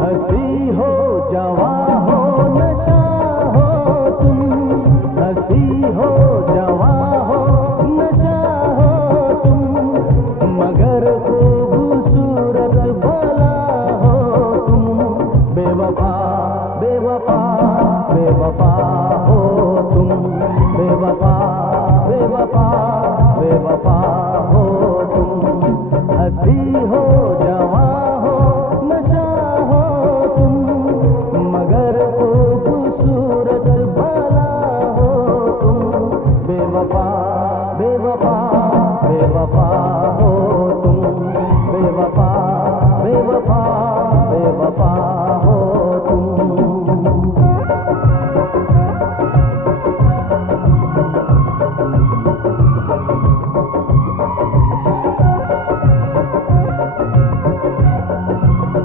हंसी हो जवां हो नशा हो तुम, हंसी हो जवां हो नशा हो तुम, मगर खूबसूरत भला हो तुम। बेवफा बेवफा बेवफा हो तुम, बेवफा बेवफा बेवफा हो तुम। हंसी हो